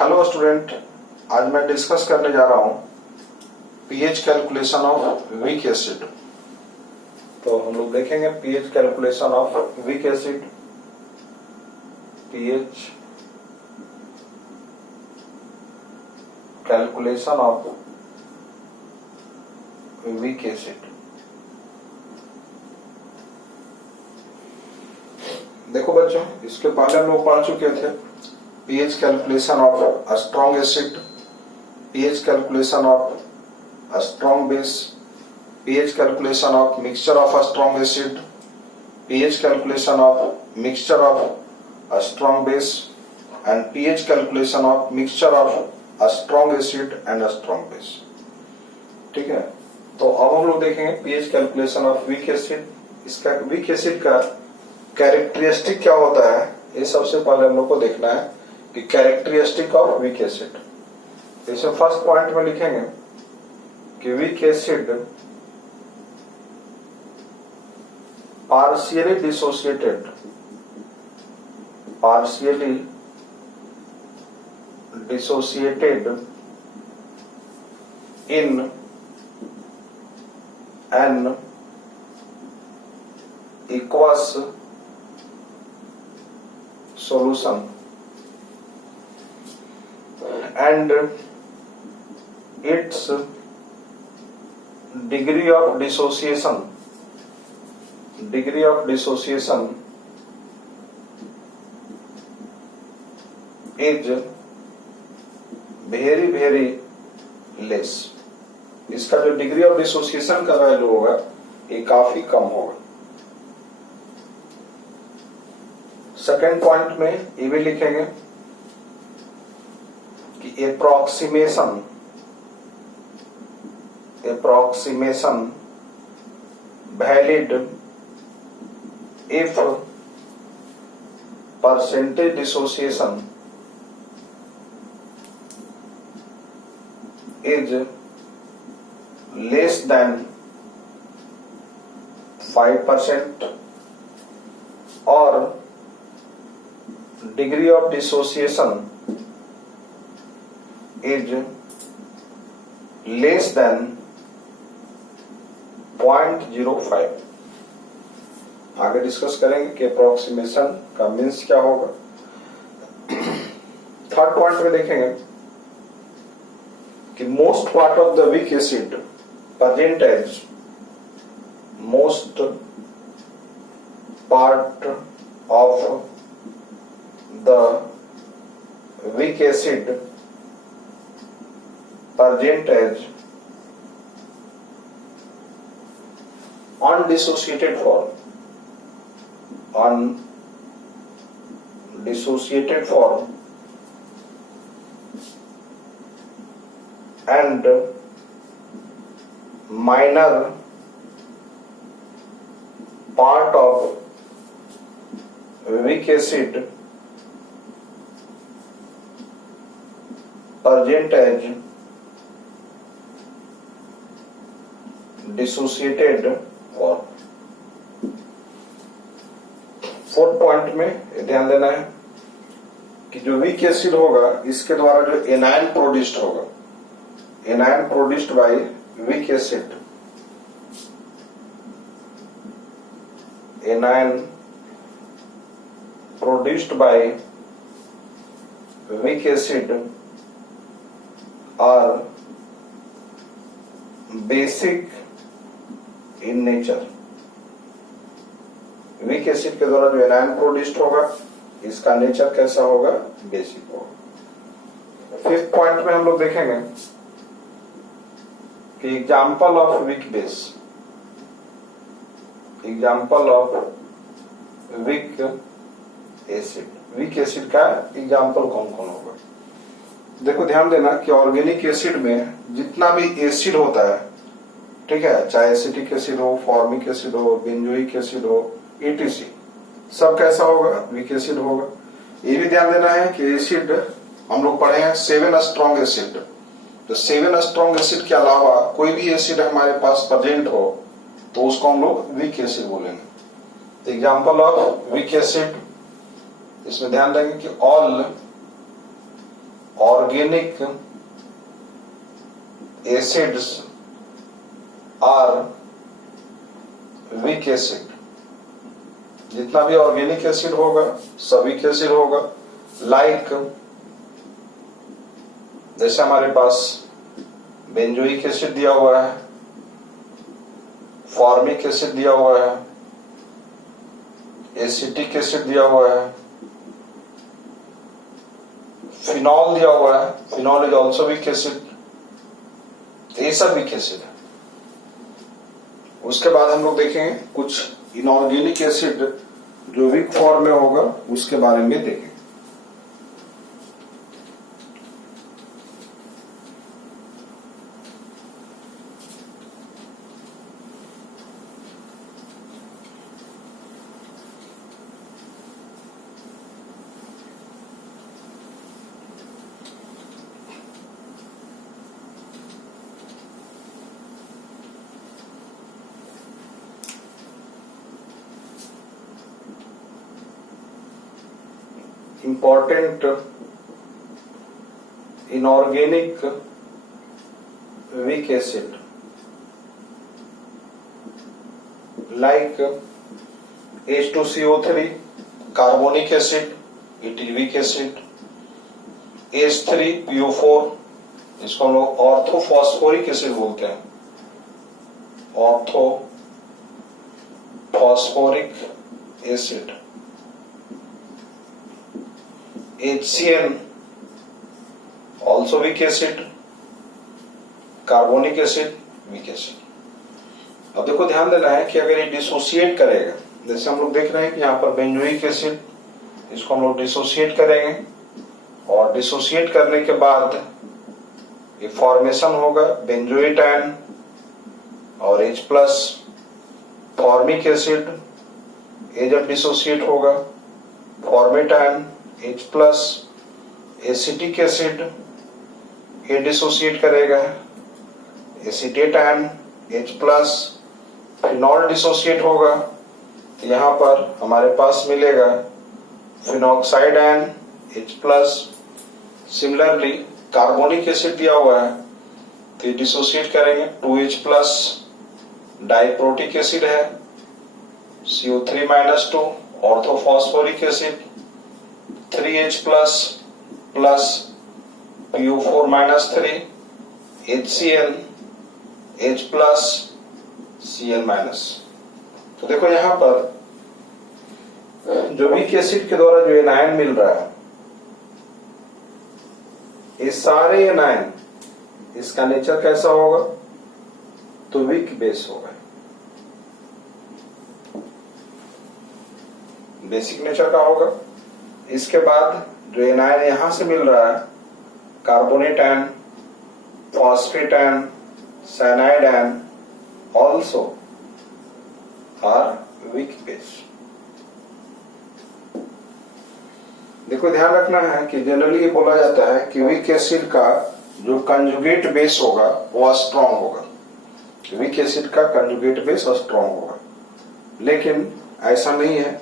Hello student, आज मैं discuss करने जा रहा हूं pH calculation of weak acid. तो हम लोग देखेंगे pH calculation of weak acid. PH calculation of weak acid. देखो बच्चों, इसके पहले हम लोग पढ़ चुके थे pH calculation of a strong acid, pH calculation of a strong base, pH calculation of mixture of a strong acid, pH calculation of mixture of a strong base and pH calculation of mixture of a strong acid and a strong base। ठीक है, तो अब हम लोग देखेंगे pH calculation of weak acid। इसका weak acid का characteristic क्या होता है, ये सबसे पहले हम लोग को देखना है कि कैरेक्टरिस्टिक ऑफ वीक एसिड। इसमें फर्स्ट पॉइंट में लिखेंगे कि weak acid partially dissociated in an aqueous solution and its degree of dissociation is very very less। इसका जो डिग्री ऑफ डिसोसिएशन का वैल्यू होगा ये काफी कम होगा। सेकेंड पॉइंट में ये भी लिखेंगे कि approximation valid if percentage dissociation is less than 5% और degree of dissociation is less than 0.05। आगे डिस्कस करेंगे कि अप्रोक्सीमेशन का मीन्स क्या होगा। थर्ड पॉइंट में देखेंगे कि most part of the weak acid percentage most part of the weak acid percentage undissociated form and minor part of weak acid percentage dissociated form। Fourth point में ध्यान देना है कि जो वीक एसिड होगा इसके द्वारा जो एनायन प्रोड्यूस्ड होगा, anion produced by weak acid, anion produced by weak acid are basic in nature। Week acid के द्वारा जो एनायन प्रोड्यूस्ड होगा इसका नेचर कैसा होगा, बेसिक होगा। फिफ्थ पॉइंट में हम लोग देखेंगे कि example of weak base, example of weak acid. Weak acid का एग्जाम्पल कौन कौन होगा। देखो ध्यान देना कि ऑर्गेनिक एसिड में जितना भी एसिड होता है, ठीक है, चाहे एसिटिक एसिड हो, फॉर्मिक एसिड हो, बेंजोइक एसिड हो, एटीसी, सब कैसा होगा, वीक एसिड होगा। ये भी ध्यान देना है कि एसिड हम लोग पढ़े हैं 7 स्ट्रॉन्ग एसिड, तो 7 स्ट्रॉन्ग एसिड के अलावा कोई भी एसिड हमारे पास प्रेजेंट हो तो उसको हम लोग वीक एसिड बोलेंगे। एग्जाम्पल ऑफ वीक एसिड, इसमें ध्यान देंगे कि all organic acids are weak acid. जितना भी ऑर्गेनिक एसिड होगा सब वीक एसिड होगा। लाइक जैसे हमारे पास बेंजोइक एसिड दिया हुआ है, फॉर्मिक एसिड दिया हुआ है, एसिटिक एसिड दिया हुआ है, फिनॉल दिया हुआ है, phenol is also weak acid. ये सब वीक एसिड है। उसके बाद हम लोग देखेंगे कुछ इनऑर्गेनिक एसिड जो वीक फॉर्म में होगा उसके बारे में देखेंगे। Important inorganic weak acid like H2CO3 carbonic acid, it is weak acid। H3PO4 इसको हम लोग ऑर्थोफॉस्फोरिक एसिड बोलते हैं, orthophosphoric acid. HCN also weak acid, carbonic acid weak acid. अब देखो ध्यान देना है कि अगर ये डिसोसिएट करेगा, जैसे हम लोग देख रहे हैं कि यहाँ पर बेंजोइक एसिड, इसको हम लोग डिसोसिएट करेंगे और डिसोसिएट करने के बाद ये फॉर्मेशन होगा बेंजोइट आयन और H प्लस। फॉर्मिक एसिड ये जब डिसोसिएट होगा format ion H plus. Acetic acid ये डिसोसिएट करेगा acetate ion H plus. Phenol dissociate होगा तो यहाँ पर हमारे पास मिलेगा phenoxide ion H plus. Similarly carbonic acid दिया हुआ है तो डिसोसिएट करेंगे 2H प्लस। डाइप्रोटिक एसिड है CO3-2। Orthophosphoric acid 3H plus plus PO4-3 HCl H plus Cl minus. तो देखो यहां पर जो वीक एसिड के द्वारा जो एनायन मिल रहा है, ये सारे एनायन, इसका नेचर कैसा होगा तो वीक बेस होगा, बेसिक नेचर का होगा। इसके बाद जो एनायन यहां से मिल रहा है carbonate ion, phosphate ion, cyanide ion also are weak base. देखो ध्यान रखना है कि जनरली ये बोला जाता है कि वीक एसिड का जो कंजुगेट बेस होगा वो स्ट्रांग होगा, वीक एसिड का कंजुगेट बेस स्ट्रांग होगा, लेकिन ऐसा नहीं है।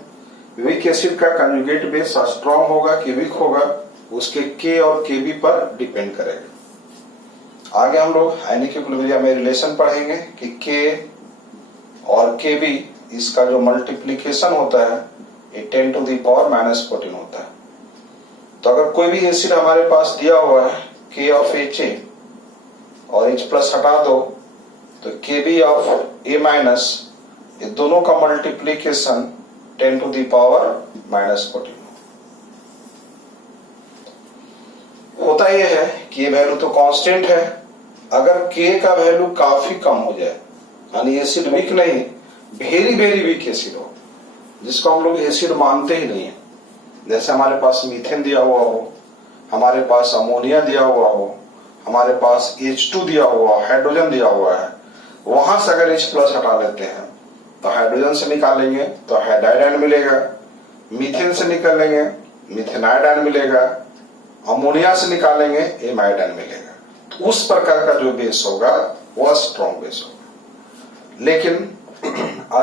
वीक एसिड का कंजुगेट बेस स्ट्रांग होगा कि वीक होगा उसके K और Kb पर डिपेंड करेगा। आगे हम लोग आयनिक इक्विलिब्रियम में रिलेशन पढ़ेंगे कि K और Kb इसका जो मल्टीप्लीकेशन होता है ये 10⁻⁻14 होता है। तो अगर कोई भी एसिड हमारे पास दिया हुआ है K ऑफ Ha और H प्लस हटा दो तो Kb ऑफ A माइनस, ये दोनों का मल्टीप्लीकेशन 10⁻⁻14 होता यह है कि ये वैल्यू तो कांस्टेंट है। अगर K का वैल्यू काफी कम हो जाए, यानी एसिड वीक नहीं, वेरी वेरी वीक एसिड हो, जिसको हम लोग एसिड मानते ही नहीं है, जैसे हमारे पास मीथेन दिया हुआ हो, हमारे पास अमोनिया दिया हुआ हो, हमारे पास H2 दिया हुआ, हाइड्रोजन दिया हुआ है, वहां से अगर H प्लस हटा लेते हैं तो हाइड्रोजन से निकालेंगे तो हाइड्राइड आयन मिलेगा, मीथेन से निकालेंगे मिथेनाइड आयन मिलेगा, अमोनिया से निकालेंगे एमाइड आयन मिलेगा। तो उस प्रकार का जो बेस होगा वह स्ट्रॉन्ग बेस होगा। लेकिन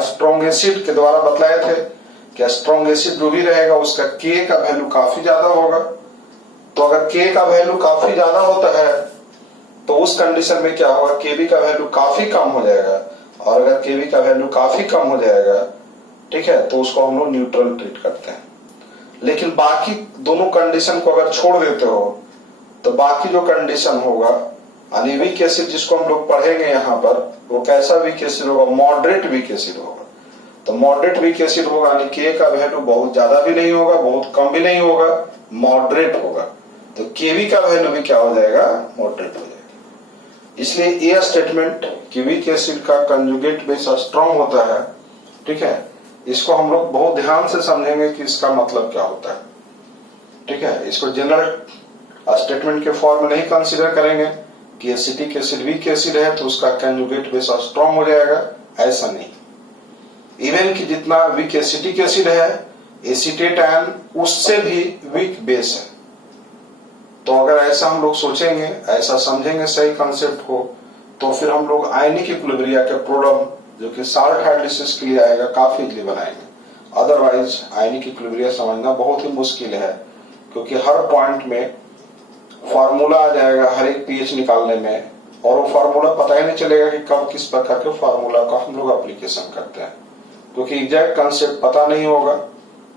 स्ट्रॉन्ग एसिड के द्वारा बतलाए थे कि स्ट्रॉन्ग एसिड जो भी रहेगा उसका K का वैल्यू काफी ज्यादा होगा, तो तो अगर K का वैल्यू काफी ज्यादा होता है तो उस कंडीशन में क्या होगा, Kb का वैल्यू काफी कम हो जाएगा, और अगर Kb का वैल्यू काफी कम हो जाएगा, ठीक है, तो उसको हम लोग न्यूट्रल ट्रीट करते हैं। लेकिन बाकी दोनों कंडीशन को अगर छोड़ देते हो तो बाकी जो कंडीशन होगा, यानी वीक एसिड जिसको हम लोग पढ़ेंगे यहाँ पर, वो कैसा वीक एसिड होगा, मॉडरेट वीक एसिड होगा। तो मॉडरेट वीक एसिड होगा यानी K का वैल्यू बहुत ज्यादा भी नहीं होगा, बहुत कम भी नहीं होगा, मॉडरेट होगा। तो Kb का वैल्यू भी क्या हो जाएगा, मॉडरेट हो जाएगा। इसलिए ये स्टेटमेंट कि वीक एसिड का कंजुगेट बेस स्ट्रॉन्ग होता है, ठीक है, इसको हम लोग बहुत ध्यान से समझेंगे कि इसका मतलब क्या होता है, ठीक है। इसको जनरल स्टेटमेंट के फॉर्म में नहीं कंसीडर करेंगे कि एसिटिक एसिड वीक एसिड है तो उसका कंजुगेट बेस स्ट्रॉन्ग हो जाएगा, ऐसा नहीं। इवन कि जितना वीक एसिटिक एसिड है, एसीटेट आयन उससे भी वीक बेस है। तो अगर ऐसा हम लोग सोचेंगे, ऐसा समझेंगे सही कंसेप्ट को, तो फिर हम लोग आयनिक इक्विलिब्रिया के प्रॉब्लम जो कि साल्ट हाइड्रोलिसिस के लिए आएगा काफी इजीली बनाएंगे। अदरवाइज आयनिक इक्विलिब्रिया समझना बहुत ही मुश्किल है, क्योंकि हर पॉइंट में फार्मूला आ जाएगा हर एक पीएच निकालने में, और वो फार्मूला पता ही नहीं चलेगा कि कब किस प्रकार के फार्मूला का हम लोग एप्लीकेशन करते हैं। क्योंकि एग्जैक्ट कंसेप्ट पता नहीं होगा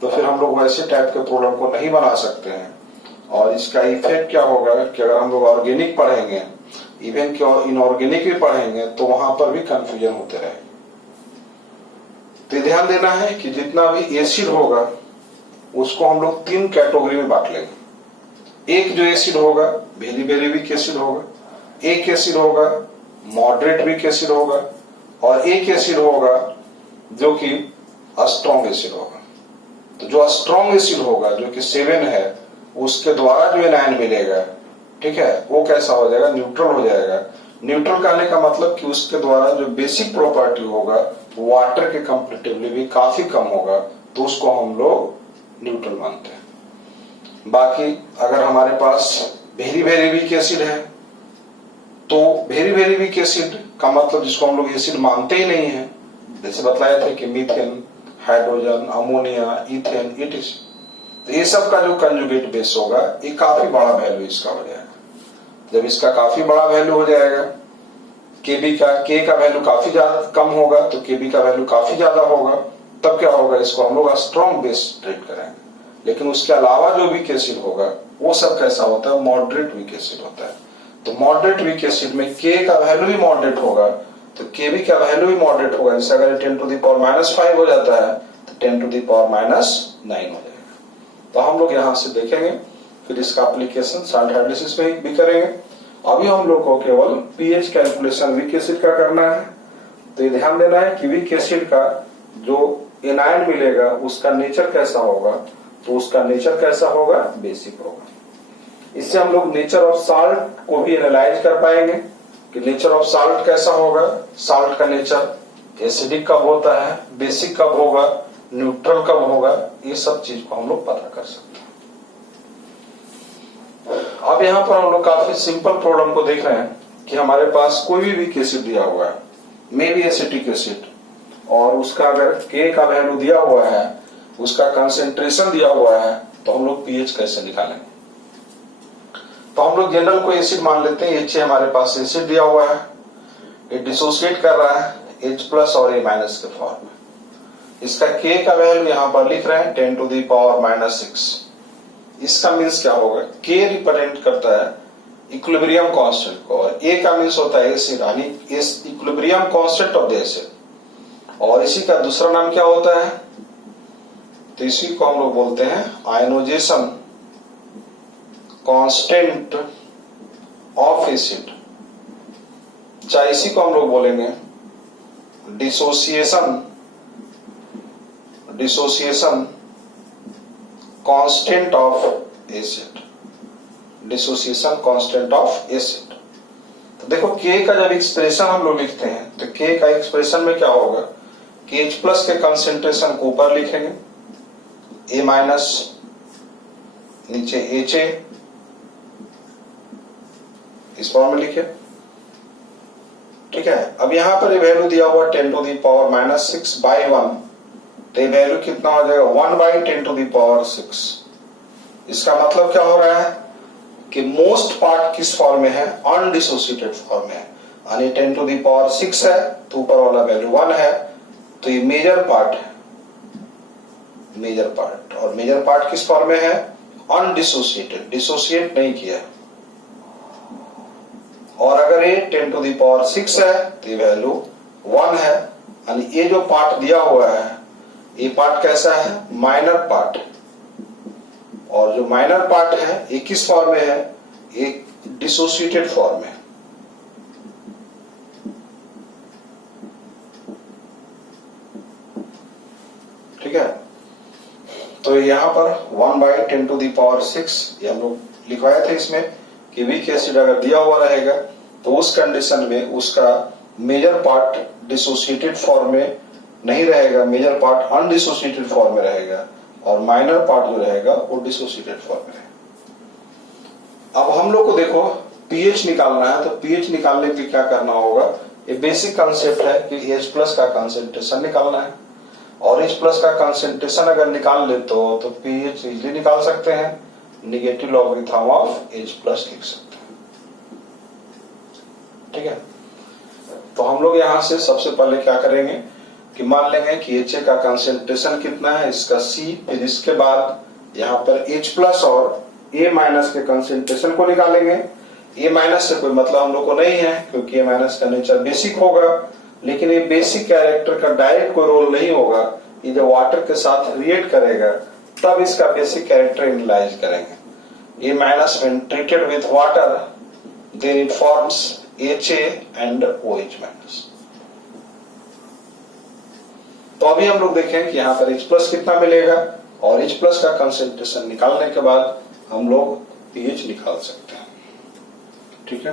तो फिर हम लोग वैसे टाइप के प्रॉब्लम को नहीं बना सकते हैं। और इसका इफेक्ट क्या होगा कि अगर हम लोग ऑर्गेनिक पढ़ेंगे, इवन कि इनऑर्गेनिक भी पढ़ेंगे, तो वहां पर भी कंफ्यूजन होते रहेंगे। तो ध्यान देना है कि जितना भी एसिड होगा उसको हम लोग 3 कैटेगरी में बांट लेंगे। एक जो एसिड होगा वेरी वेरी वीक एसिड होगा, एक एसिड होगा मॉडरेट वीक एसिड होगा, और एक एसिड होगा जो कि स्ट्रॉन्ग एसिड होगा। तो जो स्ट्रॉन्ग एसिड होगा जो कि 7 है, उसके द्वारा जो एनायन मिलेगा, ठीक है, वो कैसा हो जाएगा, न्यूट्रल हो जाएगा। न्यूट्रल कहने का मतलब कि उसके द्वारा जो बेसिक प्रॉपर्टी होगा वाटर के कंपैरेटिवली भी काफी कम होगा, तो उसको हम लोग न्यूट्रल मानते हैं। बाकी अगर हमारे पास वेरी वेरी वीक एसिड है, तो वेरी वेरी वीक एसिड का मतलब जिसको हम लोग एसिड मानते ही नहीं है, जैसे बताया था कि मीथेन, हाइड्रोजन, अमोनिया, इथेन, इटिस, तो ये सब का जो कंजुगेट बेस होगा ये काफी बड़ा वैल्यू इसका हो जाएगा। जब इसका काफी बड़ा वैल्यू हो जाएगा, Kb का K का वैल्यू काफी ज्यादा कम होगा तो Kb का वैल्यू काफी ज्यादा होगा, तब क्या होगा, इसको हम लोग स्ट्रॉन्ग बेस ट्रीट करेंगे। लेकिन उसके अलावा जो वीक एसिड होगा वो सब कैसा होता है, मॉडरेट वीक एसिड होता है। तो मॉडरेट वीक एसिड में K का वैल्यू भी मॉडरेट होगा तो Kb का वैल्यू भी मॉडरेट होगा। जैसे अगर 10⁻⁵ हो जाता है तो 10⁻⁹ हो जाएगा। तो हम लोग यहां से देखेंगे, फिर इसका एप्लीकेशन साल्ट हाइड्रोलिसिस में भी करेंगे। अभी हम लोग को केवल पीएच कैलकुलेशन वीक एसिड का करना है। तो ये ध्यान देना है कि वीक एसिड का जो एनायन मिलेगा उसका नेचर कैसा होगा, तो उसका नेचर कैसा होगा, बेसिक होगा। इससे हम लोग नेचर ऑफ साल्ट को भी एनालाइज कर पाएंगे कि नेचर ऑफ साल्ट कैसा होगा, साल्ट का नेचर एसिडिक कब होता है, बेसिक कब होगा, न्यूट्रल कब होगा, ये सब चीज को हम लोग पता कर सकते हैं। अब यहाँ पर हम लोग काफी सिंपल प्रॉब्लम को देख रहे हैं कि हमारे पास कोई भी वीक एसिड दिया हुआ है, मे बी एसिटिक एसिड, और उसका अगर K का वैल्यू दिया हुआ है, उसका कंसेंट्रेशन दिया हुआ है, तो हम लोग पीएच कैसे निकालेंगे। तो हम लोग जनरल को एसिड मान लेते हैं। H हमारे पास एसिड दिया हुआ है, ये डिसोसिएट कर रहा है H+ और A- के फॉर्म में। इसका K का वैल्यू यहां पर लिख रहे हैं 10⁻⁶। इसका मीन्स क्या होगा, K रिप्रेजेंट करता है इक्विलिब्रियम कांस्टेंट को, और A का मीन्स होता है एसिड, यानी equilibrium constant of the acid. और इसी का दूसरा नाम क्या होता है, तो इसी को हम लोग बोलते हैं आयनोजेशन कांस्टेंट ऑफ एसिड, चाहे इसी को हम लोग बोलेंगे dissociation constant of acid, dissociation constant of acid. तो देखो K का जब एक्सप्रेशन हम लोग लिखते हैं तो K का एक्सप्रेशन में क्या होगा कि H+ के कंसेंट्रेशन को ऊपर लिखेंगे, A- नीचे HA, इस फॉर्म में लिखे, ठीक है। अब यहां पर ये वैल्यू दिया हुआ 10⁻⁶/1, तो ये वैल्यू कितना हो जाएगा, 1/10⁻⁶। इसका मतलब क्या हो रहा है, कि मोस्ट पार्ट किस फॉर्म में है, अनडिसोसिएटेड फॉर्म में है, यानी 10 टू द पावर 6 है तो ऊपर वाला वैल्यू 1 है, तो ये मेजर पार्ट है, मेजर पार्ट। और मेजर पार्ट किस फॉर्म में है, अनडिसोसिएटेड, डिसोसिएट नहीं किया। और अगर ये 10 टू द पावर 6 है तो ये वैल्यू 1 है, यानी ये जो पार्ट दिया हुआ है ये पार्ट कैसा है, माइनर पार्ट। और जो माइनर पार्ट है ये किस फॉर्म में है, ये डिसोसिएटेड फॉर्म में। ठीक है, तो यहां पर 1/10 टू द पावर 6 ये हम लोग लिखवाए थे इसमें कि वीक एसिड अगर दिया हुआ रहेगा तो उस कंडीशन में उसका मेजर पार्ट डिसोसिएटेड फॉर्म में नहीं रहेगा, मेजर पार्ट अनडिसोसिएटेड फॉर्म में रहेगा और माइनर पार्ट जो रहेगा वो डिसोसिएटेड फॉर्म में रहेगा। अब हम लोग को देखो पीएच निकालना है, तो पीएच निकालने के लिए क्या करना होगा, ये बेसिक कंसेप्ट है कि H+ का कंसेंट्रेशन निकालना है, और H+ का कंसेंट्रेशन अगर निकाल ले तो पीएच इजीली निकाल सकते हैं, नेगेटिव लॉगरिथम ऑफ H+ लिख सकते हैं। ठीक है, तो हम लोग यहां से सबसे पहले क्या करेंगे कि मान लेंगे कि HA का कंसेंट्रेशन कितना है, इसका C, फिर इसके बाद यहाँ पर H+ और A- के कंसेंट्रेशन को निकालेंगे। A- से कोई मतलब हम लोग को नहीं है क्योंकि A- का नेचर बेसिक होगा, लेकिन ये बेसिक कैरेक्टर का डायरेक्ट कोई रोल नहीं होगा, ये जब वाटर के साथ रिएक्ट करेगा तब इसका बेसिक कैरेक्टर एनालाइज करेंगे। A- when treated with water then it forms HA and OH-। तो अभी हम लोग देखें कि यहाँ पर H+ कितना मिलेगा, और H+ का कंसेंट्रेशन निकालने के बाद हम लोग pH निकाल सकते हैं। ठीक है,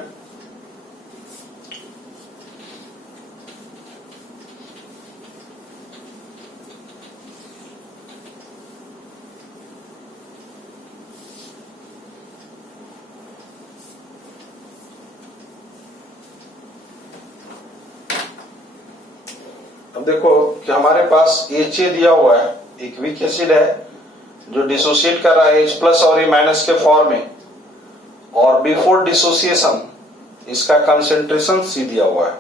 अब देखो कि हमारे पास HA दिया हुआ है, एक वीक एसिड है जो डिसोसिएट कर रहा है H+ और A- के फॉर्म में, और बिफोर डिसोसिएशन इसका कंसेंट्रेशन C दिया हुआ है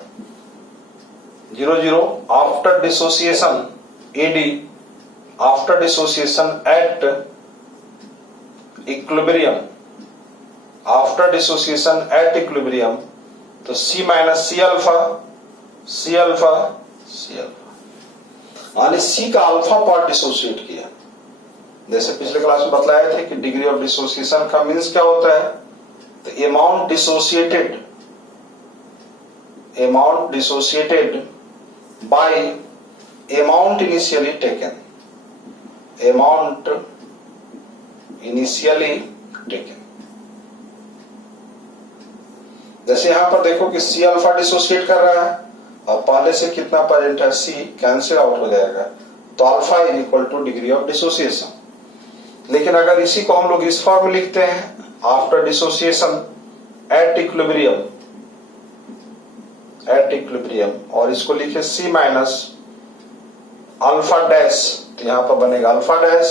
0,0। After dissociation AD, after dissociation at equilibrium, after dissociation at equilibrium, तो C- C अल्फा यानी C का अल्फा पार्ट डिसोसिएट किया। जैसे पिछले क्लास में बतलाया थे कि डिग्री ऑफ डिसोसिएशन का मींस क्या होता है, तो amount dissociated bye amount initially taken, जैसे यहां पर देखो कि C अल्फा डिसोसिएट कर रहा है और पहले से कितना प्रेजेंट है, C कैंसिल आउट हो जाएगा, तो alpha is equal two degree of dissociation. लेकिन अगर इसी को हम लोग इस फॉर्म में लिखते हैं, आफ्टर डिसोसिएशन एट इक्विलिब्रियम, और इसको लिखे C- अल्फा डैश, तो यहां पर बनेगा अल्फा डैश।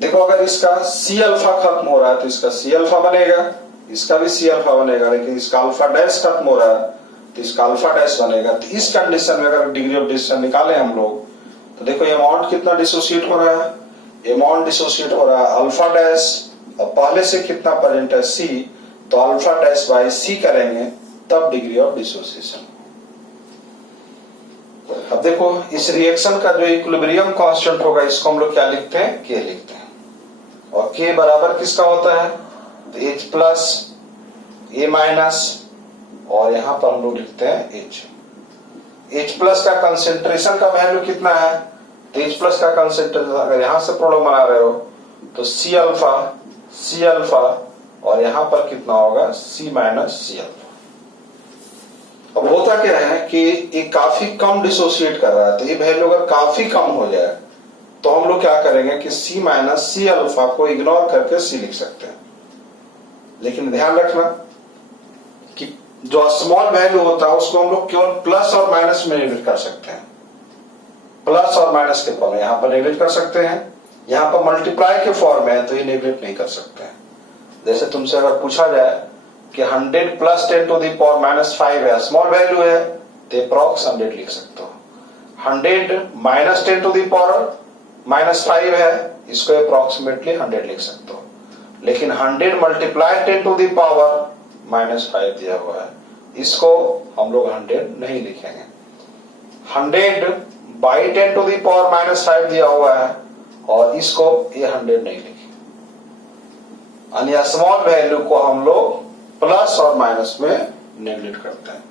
देखो अगर इसका C अल्फा खत्म हो रहा है तो इसका C अल्फा बनेगा, इसका भी C अल्फा बनेगा, लेकिन इसका अल्फा डैश खत्म हो रहा है तो इसका अल्फा डैश बनेगा। तो इस कंडीशन में अगर डिग्री ऑफ डिसोसिएशन निकालें हम लोग, तो देखो अमाउंट कितना डिसोसिएट हो रहा है, अमाउंट डिसोसिएट हो रहा है अल्फा डैश, और पहले से कितना प्रेजेंट है C, तो अल्फा डैश बाय C करेंगे तब डिग्री ऑफ डिसोसिएशन। अब देखो इस रिएक्शन का जो इक्विलिब्रियम कांस्टेंट होगा इसको हम लोग क्या लिखते हैं, K लिखते हैं, और K बराबर किसका होता है, तो H+ A- और यहां पर हम लोग लिखते हैं H+ का कंसेंट्रेशन का वैल्यू कितना है, तो H+ का कंसेंट्रेशन अगर यहां से प्रॉब्लम बना रहे हो तो C अल्फा और यहां पर कितना होगा, C- C अल्फा। अब होता क्या है कि ये काफी कम डिसोसिएट कर रहा है, तो ये वैल्यू अगर काफी कम हो जाए तो हम लोग क्या करेंगे कि C- C अल्फा को इग्नोर करके C लिख सकते हैं। लेकिन ध्यान रखना कि जो स्मॉल वैल्यू होता है उसको हम लोग केवल प्लस और माइनस में नेगलेक्ट कर सकते हैं, प्लस और माइनस के फॉर्म में यहां पर नेगलेक्ट कर सकते हैं, यहां पर मल्टीप्लाई के फॉर्म में है तो ये नेगलेक्ट नहीं कर सकते हैं। जैसे तुमसे अगर पूछा जाए कि 100 plus 10 to the power minus 5 है, स्मॉल वैल्यू है, तो अप्रॉक्स 100 लिख सकते हो। 100 minus 10 to the power minus 5 है, इसको अप्रॉक्सीमेटली 100 लिख सकते हो। लेकिन 100 multiply 10 to the power minus 5 दिया हुआ है, इसको हम लोग 100 नहीं लिखेंगे। 100 by 10 to the power minus 5 दिया हुआ है, और इसको ये 100 नहीं लिखेंगे। यानी स्मॉल वैल्यू को हम लोग प्लस और माइनस में नेगलेक्ट करते हैं।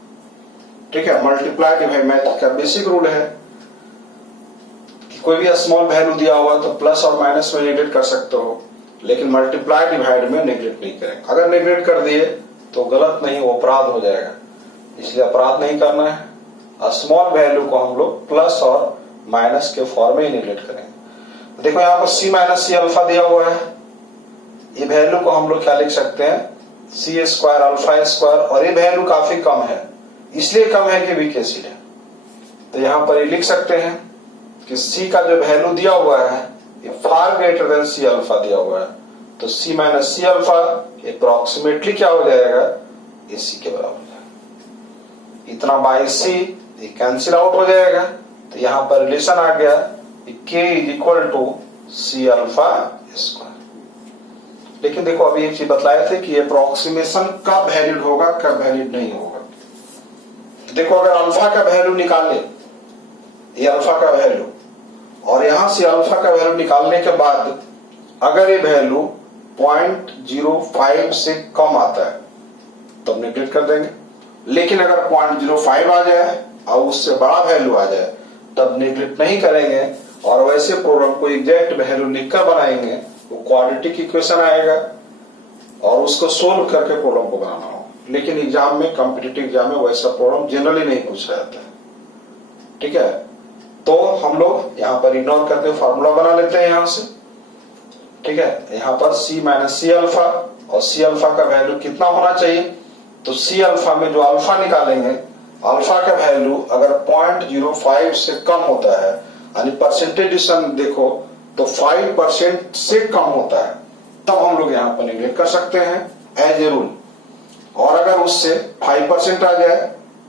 ठीक है, मल्टीप्लाई डिवाइड मैथ का बेसिक रूल है कि कोई भी स्मॉल वैल्यू दिया हुआ तो प्लस और माइनस में नेगलेक्ट कर सकते हो, लेकिन मल्टीप्लाई डिवाइड में नेगलेक्ट नहीं करेंगे। अगर नेगलेक्ट कर दिए तो गलत नहीं, वो अपराध हो जाएगा, इसलिए अपराध नहीं करना है। स्मॉल वैल्यू को हम लोग प्लस और माइनस के फॉर्म में ही नेगलेक्ट करेंगे। देखो यहाँ पर सी माइनस सी अल्फा दिया हुआ है, ये वैल्यू को हम लोग क्या लिख सकते हैं, सी स्क्वायर अल्फा स्क्वायर, और ये वैल्यू काफी कम है, इसलिए कम है कि वीक एसिड है। तो यहां पर ये लिख सकते हैं कि सी का जो वैल्यू दिया हुआ है ये far greater than C alpha दिया हुआ है, तो C minus C alpha approximately क्या हो जाएगा, ये सी के बराबर हो जाएगा। इतना बाई सी ये कैंसिल आउट हो जाएगा, तो यहां पर रिलेशन आ गया K is equal to C alpha square. लेकिन देखो अभी एक चीज बतलाए थे कि अप्रोक्सीमेशन कब वैलिड होगा, कब वैलिड नहीं होगा। देखो अगर अल्फा का वैल्यू निकाले, ये अल्फा का वैल्यू, और यहां से अल्फा का वैल्यू निकालने के बाद अगर ये वैल्यू 0.05 से कम आता है तब नेगलेक्ट कर देंगे। लेकिन अगर 0.05 आ जाए और उससे बड़ा वैल्यू आ जाए तब नेगलेक्ट नहीं करेंगे, और वैसे प्रॉब्लम को एग्जैक्ट वैल्यू लिखकर बनाएंगे, वो क्वाड्रेटिक इक्वेशन आएगा और उसको सोल्व करके प्रॉब्लम को बनाना हो। लेकिन एग्जाम में, कॉम्पिटिटिव एग्जाम में वैसा प्रॉब्लम जनरली नहीं पूछा जाता है। ठीक है, तो हम लोग यहाँ पर इग्नोर करके फॉर्मूला बना लेते हैं यहां से। ठीक है, यहाँ पर सी माइनस सी अल्फा, और सी अल्फा का वैल्यू कितना होना चाहिए, तो सी अल्फा में जो अल्फा निकालेंगे, अल्फा का वैल्यू अगर 0.05 से कम होता है, यानी परसेंटेज देखो तो 5% से कम होता है, तब हम लोग यहाँ पर नेगलेक्ट कर सकते हैं एज ए रूल। और अगर उससे 5% आ जाए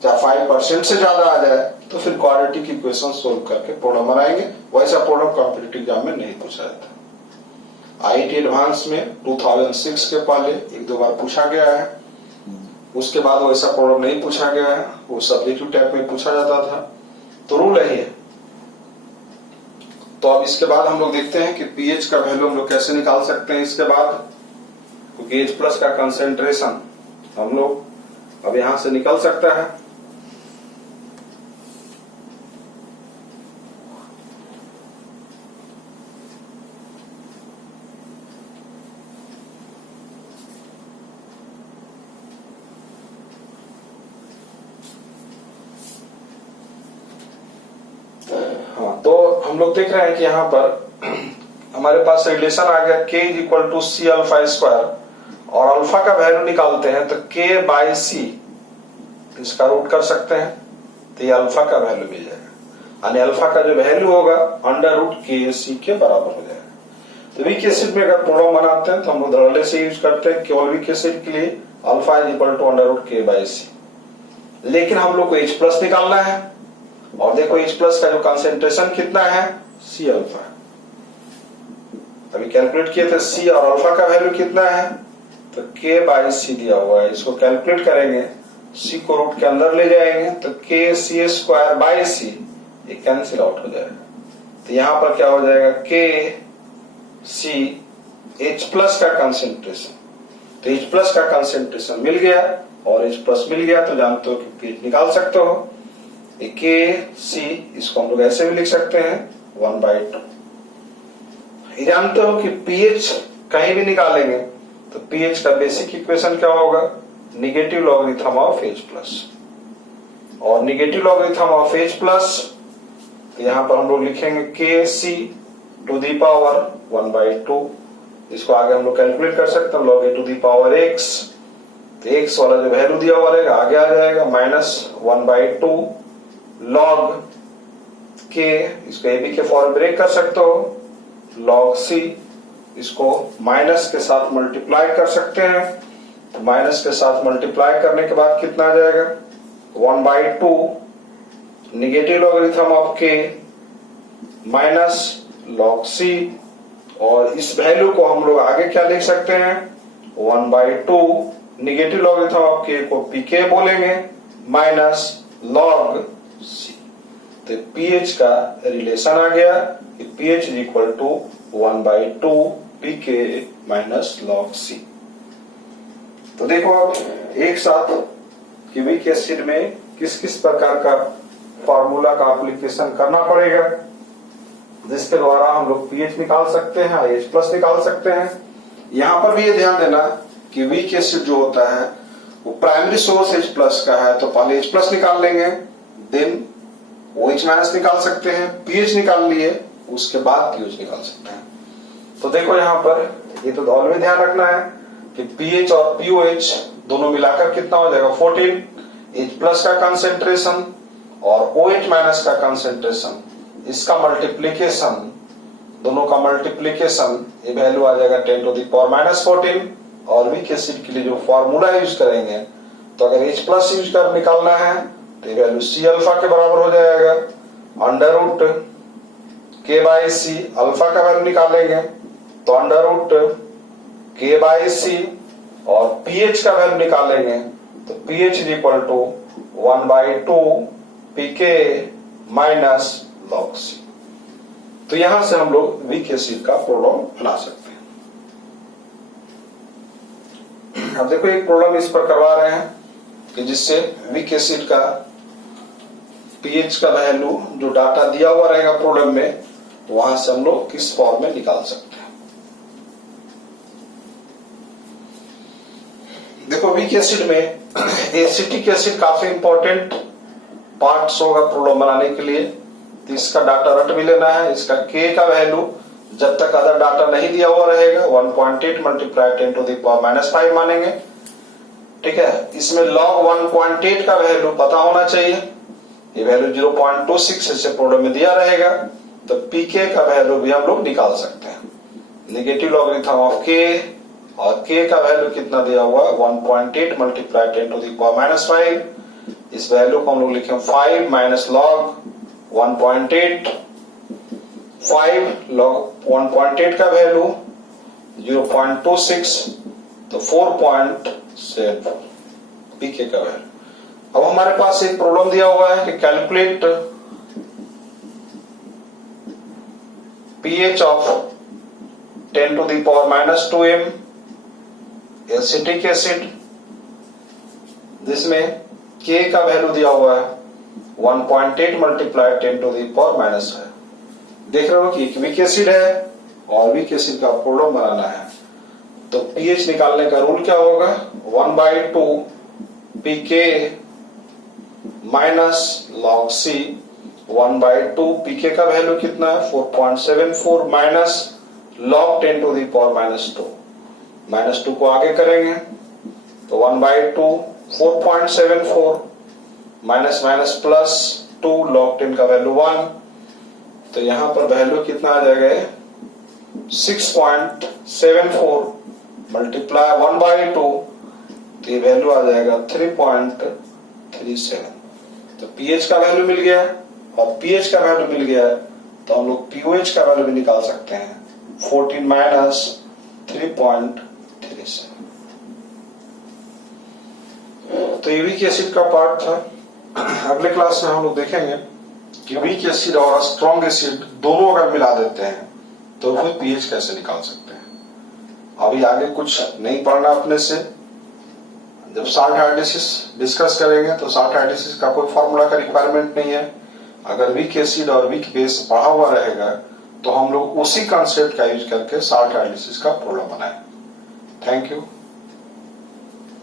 या 5% से ज्यादा आ जाए तो फिर क्वाड्रेटिक इक्वेशन सोल्व करके प्रॉब्लम बनाएंगे। वैसा प्रॉब्लम कॉम्पिटिटिव एग्जाम में नहीं पूछा जाता। आईआईटी एडवांस में 2006 के पहले एक दो बार पूछा गया है, उसके बाद वैसा प्रॉब्लम नहीं पूछा गया है, वो सब्जेक्टिव टाइप में पूछा जाता था। तो रूल है। तो अब इसके बाद हम लोग देखते हैं कि पीएच का वैल्यू हम लोग कैसे निकाल सकते हैं। इसके बाद क्योंकि एच प्लस का कंसेंट्रेशन हम लोग अब यहां से निकल सकता है। हाँ, तो हम लोग देख रहे हैं कि यहाँ पर हमारे पास रिलेशन आ गया k is equal to C alpha square, और अल्फा का वैल्यू निकालते हैं तो k बाई सी, इसका रूट कर सकते हैं तो ये अल्फा का वैल्यू मिल जाएगा। यानी अल्फा का जो वैल्यू होगा अंडर रूट के सी के बराबर हो जाएगा। तो वीक एसिड में अगर प्रॉब्लम बनाते हैं तो हम लोग धड़ल्ले से यूज करते हैं केवल वीक एसिड के लिए alpha is equal to under root K by C. लेकिन हम लोग को H प्लस निकालना है, और देखो H प्लस का जो कंसेंट्रेशन कितना है, सी अल्फा। अभी कैलकुलेट किए थे सी और अल्फा का वैल्यू कितना है, तो k बाई सी दिया हुआ है। इसको कैलकुलेट करेंगे, सी को रूट के अंदर ले जाएंगे तो k सी स्क्वायर बाई सी, ये कैंसिल आउट हो जाएगा। तो यहां पर क्या हो जाएगा, k सी H प्लस का कंसेंट्रेशन, तो H प्लस का कंसेंट्रेशन मिल गया और H प्लस मिल गया तो जानते हो कि pH निकाल सकते हो। के सी, इसको हम लोग ऐसे भी लिख सकते हैं 1/2। ये जानते हो कि pH कहीं भी निकालेंगे तो pH का बेसिक इक्वेशन क्या होगा, negative logarithm of H plus, और negative logarithm of H plus तो यहां पर हम लोग लिखेंगे के सी टू दी पावर 1/2। इसको आगे हम लोग कैलकुलेट कर सकते हैं, log a to the power x, तो x वाला जो वैल्यू दिया हुआ रहेगा आगे आ जाएगा -1/2 लॉग के, इसको ए बी के फॉर्म ब्रेक कर सकते हो, लॉग सी इसको माइनस के साथ मल्टीप्लाई कर सकते हैं। तो माइनस के साथ मल्टीप्लाई करने के बाद कितना आ जाएगा 1/2 निगेटिव लॉगरिथम ऑफ के माइनस log c, और इस वैल्यू को हम लोग आगे क्या लिख सकते हैं 1/2 निगेटिव लॉगरिथम ऑफ के को pk बोलेंगे माइनस log c। तो pH का रिलेशन आ गया कि pH is equal to 1/2 pk minus log c। तो देखो अब एक साथ कि वीक एसिड में किस किस प्रकार का फार्मूला का एप्लीकेशन करना पड़ेगा, जिसके द्वारा हम लोग pH निकाल सकते हैं, H+ निकाल सकते हैं। यहां पर भी ये ध्यान देना कि वीक एसिड जो होता है वो प्राइमरी सोर्स H+ का है, तो पहले H+ निकाल लेंगे, देन OH- निकाल सकते हैं, pH निकाल लिए, उसके बाद pH निकाल सकते हैं। तो देखो यहां पर ये तो ऑलवेज ध्यान रखना है कि pH और pOH दोनों मिलाकर कितना हो जाएगा 14, H+ का कंसेंट्रेशन और OH- का कंसेंट्रेशन, इसका मल्टीप्लीकेशन, दोनों का मल्टीप्लीकेशन, ये वैल्यू आ जाएगा 10⁻⁻14। और वीक एसिड के लिए जो फॉर्मूला यूज करेंगे, तो अगर H+ यूज कर निकालना है तो ये वैल्यू C के बराबर हो जाएगा, √K/C, अल्फा का वैल्यू निकालेंगे तो √K/C, और pH का वैल्यू निकालेंगे तो pH is equal to 1/2 pk minus log c। तो यहां से हम लोग वीक एसिड का प्रॉब्लम बना सकते हैं। अब देखो एक प्रॉब्लम इस पर करवा रहे हैं कि जिससे वीक एसिड का pH का वैल्यू जो डाटा दिया हुआ रहेगा प्रॉब्लम में, वहां से हम लोग किस फॉर्म में निकाल सकते हैं। देखो वीक एसिड में एसिटिक एसिड काफी इंपॉर्टेंट पार्ट्स होगा प्रॉब्लम बनाने के लिए, तो इसका डाटा रट भी लेना है। इसका K का वैल्यू जब तक अदर डाटा नहीं दिया हुआ रहेगा 1.8 × 10⁻⁻5 मानेंगे, ठीक है। इसमें log 1.8 का वैल्यू पता होना चाहिए, ये वैल्यू 0.26 ऐसे प्रॉब्लम में दिया रहेगा, तो pk का वैल्यू भी हम लोग निकाल सकते हैं। नेगेटिव लॉगरिथम ऑफ k, और k का वैल्यू कितना दिया हुआ 1.8 × 10⁻⁻5, इस वैल्यू को हम लोग लिखें 5 माइनस log 1.8, 5 log 1.8 का वैल्यू 0.26, तो 4.74 pk का वैल्यू। अब हमारे पास एक प्रॉब्लम दिया हुआ है कि calculate pH of 10⁻⁻2m acetic acid, जिसमें K का वैल्यू दिया हुआ है 1.8 × 10⁻⁻. है। देख रहे हो कि एक वीक एसिड है और वीक एसिड का प्रॉब्लम बनाना है, तो pH निकालने का रूल क्या होगा 1/2 pk minus log c, 1/2 pk का वैल्यू कितना है 4.74 माइनस log 10⁻⁻2, -2 को आगे करेंगे तो 1/2 4.74 माइनस माइनस प्लस 2 log 10 का वैल्यू 1, तो यहां पर वैल्यू कितना आ जाएगा 6.74 मल्टीप्लाई 1/2, तो ये वैल्यू आ जाएगा 3.37। तो pH का वैल्यू मिल गया, और pH का वैल्यू मिल गया तो हम लोग pOH का वैल्यू भी निकाल सकते हैं 14 माइनस 3.37। तो ये वीक एसिड का पार्ट था। अगले क्लास में हम लोग देखेंगे कि वीक एसिड और स्ट्रॉन्ग एसिड दोनों अगर मिला देते हैं तो फिर pH कैसे निकाल सकते हैं। अभी आगे कुछ नहीं पढ़ना अपने से, जब साल्ट हाइड्रोलिसिस डिस्कस करेंगे तो साल्ट हाइड्रोलिसिस का कोई फॉर्मूला का रिक्वायरमेंट नहीं है। अगर वीक एसिड और वीक बेस पढ़ा हुआ रहेगा तो हम लोग उसी कॉन्सेप्ट का यूज करके साल्ट हाइड्रोलिसिस का प्रॉब्लम बनाएं। Thank you.